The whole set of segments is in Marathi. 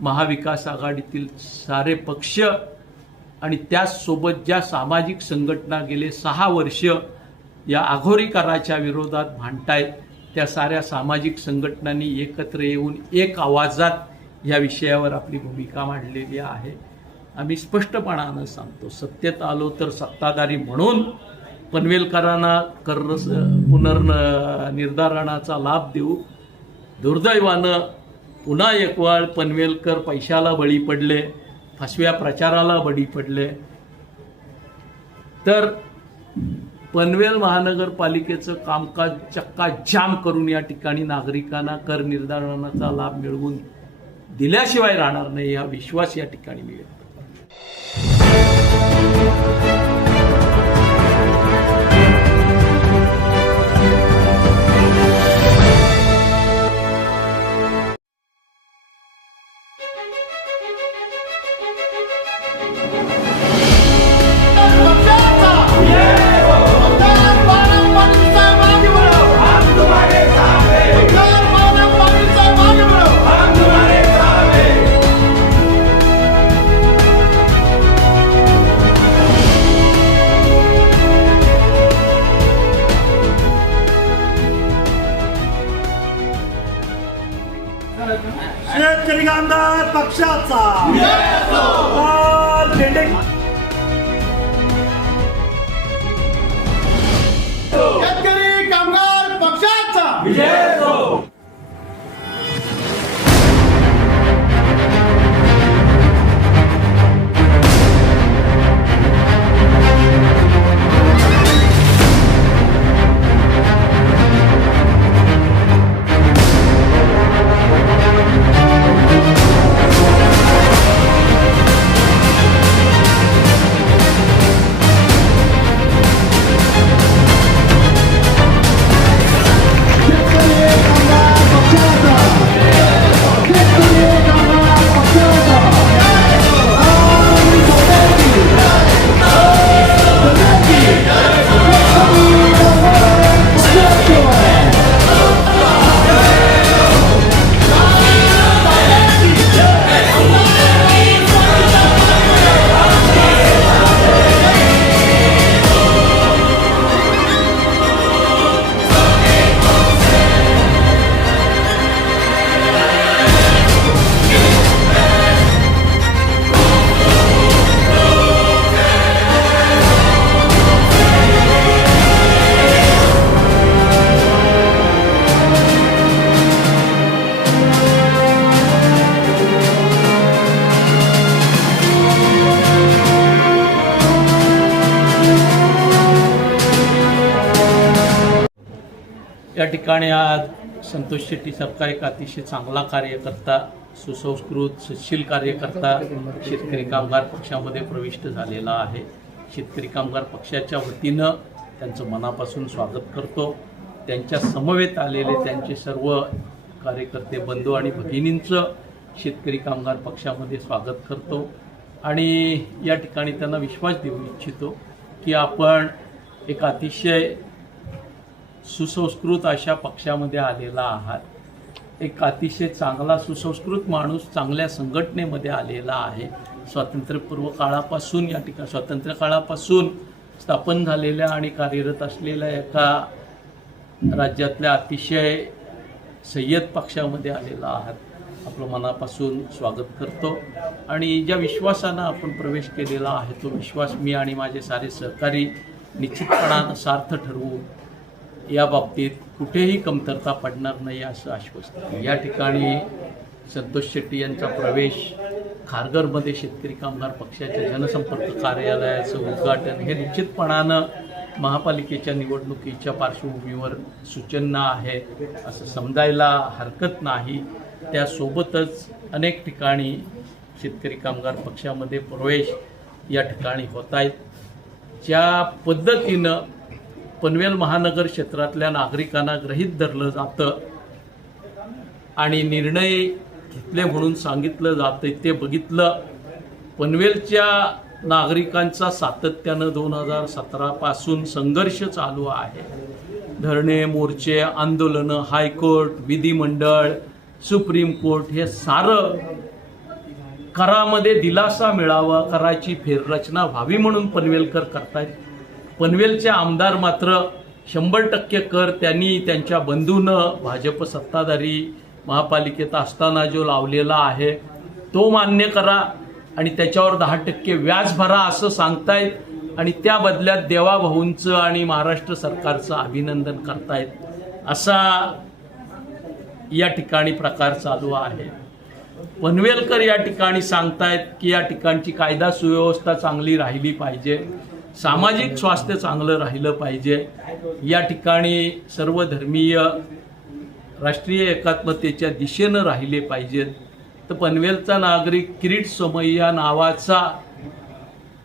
महाविकास आघाडीतील सारे पक्ष आणि त्याचसोबत ज्या सामाजिक संघटना गेले सहा वर्ष या आघोरी कराच्या विरोधात भांडतायत त्या साऱ्या सामाजिक संघटनांनी एकत्र येऊन एक आवाजात या विषयावर आपली भूमिका मांडलेली आहे. आम्ही स्पष्टपणानं सांगतो सत्तेत आलो तर सत्ताधारी म्हणून पनवेलकरांना कर पुनर्निर्धारणाचा लाभ देऊ. दुर्दैवानं पुन्हा एक वेळ पनवेलकर पैशाला बळी पडले फसव्या प्रचाराला बळी पडले. तर पनवेल महानगरपालिकेचं कामकाज चक्का जाम करून या ठिकाणी नागरिकांना कर निर्धारणाचा लाभ मिळवून दिल्याशिवाय राहणार नाही हा विश्वास या ठिकाणी मी कामगार पक्षाचा. शेतकरी कामगार पक्षाचा. या ठिकाणी आज संतोष शेट्टी सरकार एक अतिशय चांगला कार्यकर्ता सुसंस्कृत सशील कार्यकर्ता शेतकरी कामगार पक्षामध्ये प्रविष्ट झालेला आहे. शेतकरी कामगार पक्षाच्या वतीनं त्यांचं मनापासून स्वागत करतो. त्यांच्या समवेत आलेले त्यांचे सर्व कार्यकर्ते बंधू आणि भगिनींचं शेतकरी कामगार पक्षामध्ये स्वागत करतो. आणि या ठिकाणी त्यांना विश्वास देऊ इच्छितो की आपण एक अतिशय सुसंस्कृत अशा पक्षामध्ये आलेला आहात. एक अतिशय चांगला सुसंस्कृत माणूस चांगल्या संघटनेमध्ये आलेला आहे. स्वातंत्र्यपूर्व काळापासून या ठिकाणी स्वातंत्र्य काळापासून स्थापन झालेल्या आणि कार्यरत असलेल्या एका राज्यातल्या अतिशय सय्यद पक्षामध्ये आलेला आहात. आपलं मनापासून स्वागत करतो. आणि ज्या विश्वासानं आपण प्रवेश केलेला आहे तो विश्वास मी आणि माझे सारे सहकारी निश्चितपणानं सार्थ ठरवू या बाबतीत कुठेही कमतरता पडणार नाही असं आश्वस्त या ठिकाणी संतोष शेट्टी यांचा प्रवेश खारघरमध्ये शेतकरी कामगार पक्षाच्या जनसंपर्क कार्यालयाचं उद्घाटन हे निश्चितपणानं महापालिकेच्या निवडणुकीच्या पार्श्वभूमीवर सूचना आहे असं समजायला हरकत नाही. त्यासोबतच अनेक ठिकाणी शेतकरी कामगार पक्षामध्ये प्रवेश या ठिकाणी होत आहेत. ज्या पद्धतीनं पनवेल महानगर क्षेत्रातल्या नागरिकांना ग्रहित धरलं जातं आणि निर्णय घेतले म्हणून सांगितलं जातं ते बघितलं. पनवेलच्या नागरिकांचा सातत्यानं दोन हजार सतरापासून संघर्ष चालू आहे. धरणे मोर्चे आंदोलनं हायकोर्ट विधिमंडळ सुप्रीम कोर्ट हे सारं करामध्ये दिलासा मिळावा कराची फेररचना व्हावी म्हणून पनवेलकर करतायत. पनवेलचे आमदार मात्र शंभर टक्के कर त्यांनी त्यांच्या बंधूनं भाजप सत्ताधारी महापालिकेत असताना जो लावलेला आहे तो मान्य करा आणि त्याच्यावर दहा टक्के व्याज भरा असं सांगतायत आणि त्या बदल्यात देवाभाऊंचं आणि महाराष्ट्र सरकारचं अभिनंदन करतायत. असा या ठिकाणी प्रकार चालू आहे. पनवेलकर या ठिकाणी सांगतायत की या ठिकाणची कायदा सुव्यवस्था चांगली राहिली पाहिजे. सामाजिक स्वास्थ्य चांगलं राहिलं पाहिजे. या ठिकाणी सर्व धर्मीय राष्ट्रीय एकात्मतेच्या दिशेनं राहिले पाहिजेत तर पनवेलचा नागरिक किरीट सोमय्या नावाचा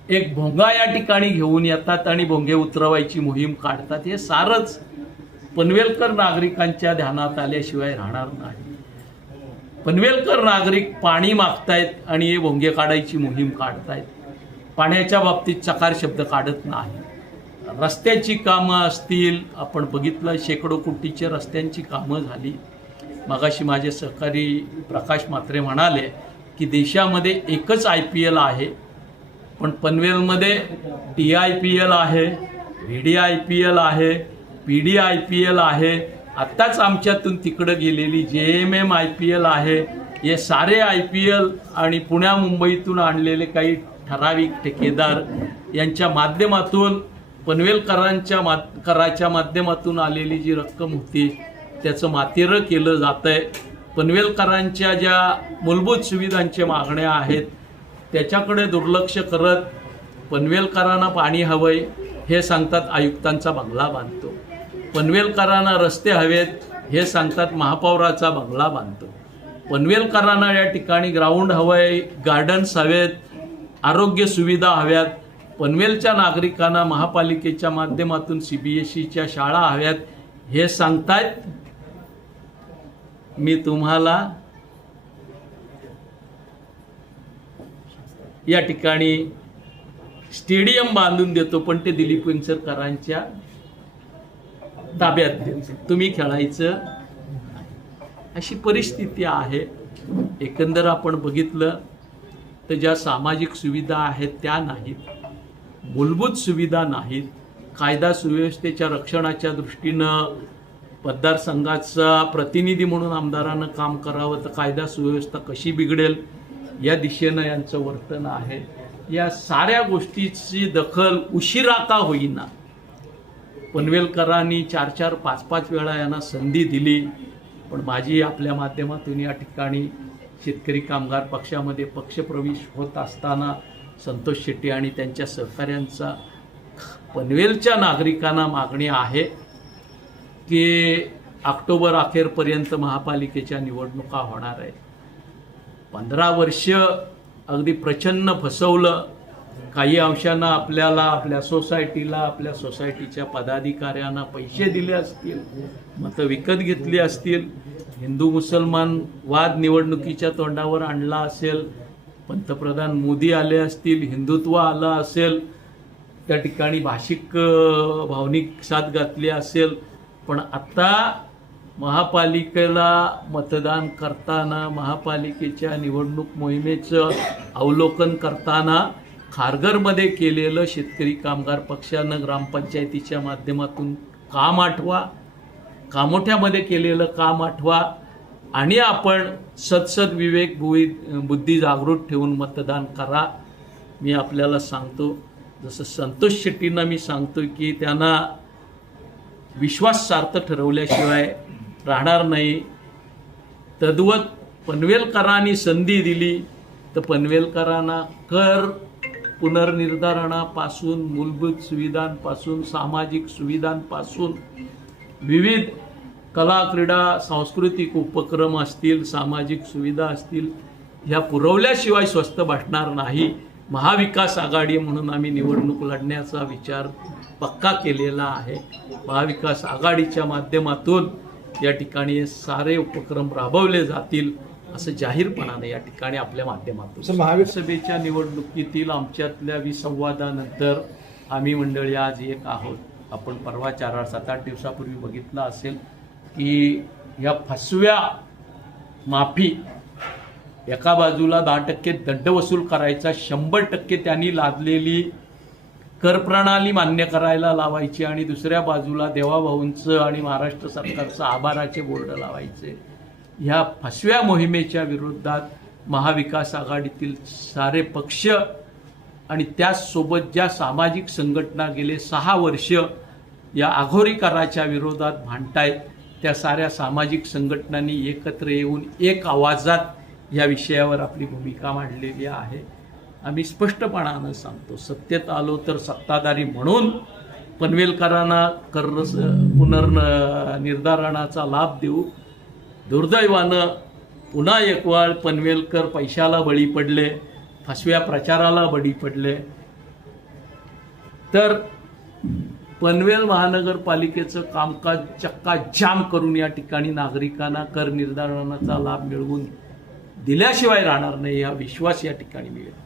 एक भोंगा या ठिकाणी घेऊन येतात आणि भोंगे उतरवायची मोहीम काढतात. हे सारच पनवेलकर नागरिकांच्या ध्यानात आल्याशिवाय राहणार नाही. पनवेलकर नागरिक पाणी मागतायत आणि हे भोंगे काढायची मोहीम काढतायत. पाण्याच्या बाबतीत चकार शब्द काढत नाही. रस्त्याची कामं असतील आपण बघितलं शेकडो कोटीचे रस्त्यांची कामं झाली. मगाशी माझे सहकारी प्रकाश मात्रे म्हणाले की देशामध्ये एकच आय पी एल आहे पण पनवेलमध्ये टी आय पी एल आहे V D I P L आहे P D I P L आहे. आत्ताच आमच्यातून तिकडं गेलेली J M M I P L आहे हे सारे आय पी एल आणि पुण्या मुंबईतून आणलेले काही ठराविक ठेकेदार यांच्या माध्यमातून पनवेलकरांच्या मा कराच्या माध्यमातून आलेली जी रक्कम होती त्याचं मातेरं केलं जातं आहे पनवेलकरांच्या ज्या मूलभूत सुविधांच्या मागण्या आहेत त्याच्याकडे दुर्लक्ष करत पनवेलकरांना पाणी हवंय हे सांगतात आयुक्तांचा बंगला बांधतो. पनवेलकरांना रस्ते हवेत हे सांगतात महापौराचा बंगला बांधतो. पनवेलकरांना या ठिकाणी ग्राउंड हवंय गार्डन्स हवेत आरोग्य सुविधा हव्यात. पनवेलच्या नागरिकांना महापालिकेच्या माध्यमातून सी बी एस सीच्या शाळा हव्यात. हे सांगतायत. मी तुम्हाला या ठिकाणी स्टेडियम बांधून देतो पण ते दिलीप वेंगसरकरांच्या ताब्यात तुम्ही खेळायचं. अशी परिस्थिती आहे. एकंदर आपण बघितलं तर ज्या सामाजिक सुविधा आहेत त्या नाहीत. मूलभूत सुविधा नाहीत. कायदा सुव्यवस्थेच्या रक्षणाच्या दृष्टीनं मतदारसंघाचा प्रतिनिधी म्हणून आमदारानं काम करावं तर कायदा सुव्यवस्था कशी बिघडेल या दिशेनं यांचं वर्तन आहे. या साऱ्या गोष्टीची दखल उशिरा का होईना? पनवेलकरांनी चार चार पाच पाच वेळा यांना संधी दिली पण माझी आपल्या माध्यमातून या ठिकाणी शेतकरी कामगार पक्षामध्ये पक्षप्रवेश होत असताना संतोष शेट्टी आणि त्यांच्या सहकाऱ्यांचा पनवेलच्या नागरिकांना मागणी आहे की ऑक्टोबर अखेरपर्यंत महापालिकेच्या निवडणुका होणार आहेत. पंधरा वर्ष अगदी प्रचंड फसवलं. काही अंशांना आपल्याला आपल्या सोसायटीला आपल्या सोसायटीच्या पदाधिकाऱ्यांना पैसे दिले असतील मतं विकत घेतली असतील. हिंदू मुसलमान वाद निवडणुकीच्या तोंडावर आणला असेल पंतप्रधान मोदी आले असतील हिंदुत्व आलं असेल त्या ठिकाणी भाषिक भावनिक साथ घातली असेल. पण आत्ता महापालिकेला मतदान करताना महापालिकेच्या निवडणूक मोहिमेचं अवलोकन करताना खारघरमध्ये केलेलं शेतकरी कामगार पक्षानं ग्रामपंचायतीच्या माध्यमातून काम आठवा कामोठ्यामध्ये केलेलं काम आठवा आणि आपण सदसद विवेक बुई बुद्धी जागृत ठेवून मतदान करा. मी आपल्याला सांगतो जसं संतोष शेट्टींना मी सांगतो की त्यांना विश्वासार्थ ठरवल्याशिवाय राहणार नाही. तद्वत पनवेलकरांनी संधी दिली तर पनवेलकरांना कर पुनर्निर्धारणापासून मूलभूत सुविधांपासून सामाजिक सुविधांपासून विविध कला क्रीडा सांस्कृतिक उपक्रम असतील सामाजिक सुविधा असतील ह्या पुरवल्याशिवाय स्वस्त भासणार नाही. महाविकास आघाडी म्हणून आम्ही निवडणूक लढण्याचा विचार पक्का केलेला आहे. महाविकास आघाडीच्या माध्यमातून या ठिकाणी सारे उपक्रम राबवले जातील. असं जाहीरपणाने या ठिकाणी आपल्या माध्यमातून. सर, महावि- सभेच्या निवडणुकीतील आमच्यातल्या विसंवादानंतर आम्ही मंडळी आज एक आहोत. आपण परवा चार आठ सात आठ दिवसापूर्वी बघितलं असेल की या फसव्या माफी एका बाजूला दहा टक्के दंड वसूल करायचा शंभर टक्के त्यांनी लादलेली कर प्रणाली मान्य करायला लावायची आणि दुसऱ्या बाजूला देवाभाऊंचं आणि महाराष्ट्र सरकारचं आभाराचे बोर्ड लावायचे. ह्या फसव्या मोहिमेच्या विरोधात महाविकास आघाडीतील सारे पक्ष आणि त्याचसोबत ज्या सामाजिक संघटना गेले सहा वर्ष या अघोरीकराच्या विरोधात भांडतायत त्या साऱ्या सामाजिक संघटनांनी एकत्र येऊन एक आवाजात या विषयावर आपली भूमिका मांडलेली आहे. आम्ही स्पष्टपणानं सांगतो सत्तेत आलो तर सत्ताधारी म्हणून पनवेलकरांना कर पुनर्न निर्धारणाचा लाभ देऊ दुर्दैवानं पुन्हा एक वेळ पनवेलकर पैशाला बळी पडले फसव्या प्रचाराला बळी पडले. तर पनवेल महानगरपालिकेचं कामकाज चक्का जाम करून या ठिकाणी नागरिकांना कर निर्धारणाचा लाभ मिळवून दिल्याशिवाय राहणार नाही हा विश्वास या ठिकाणी मिळेल.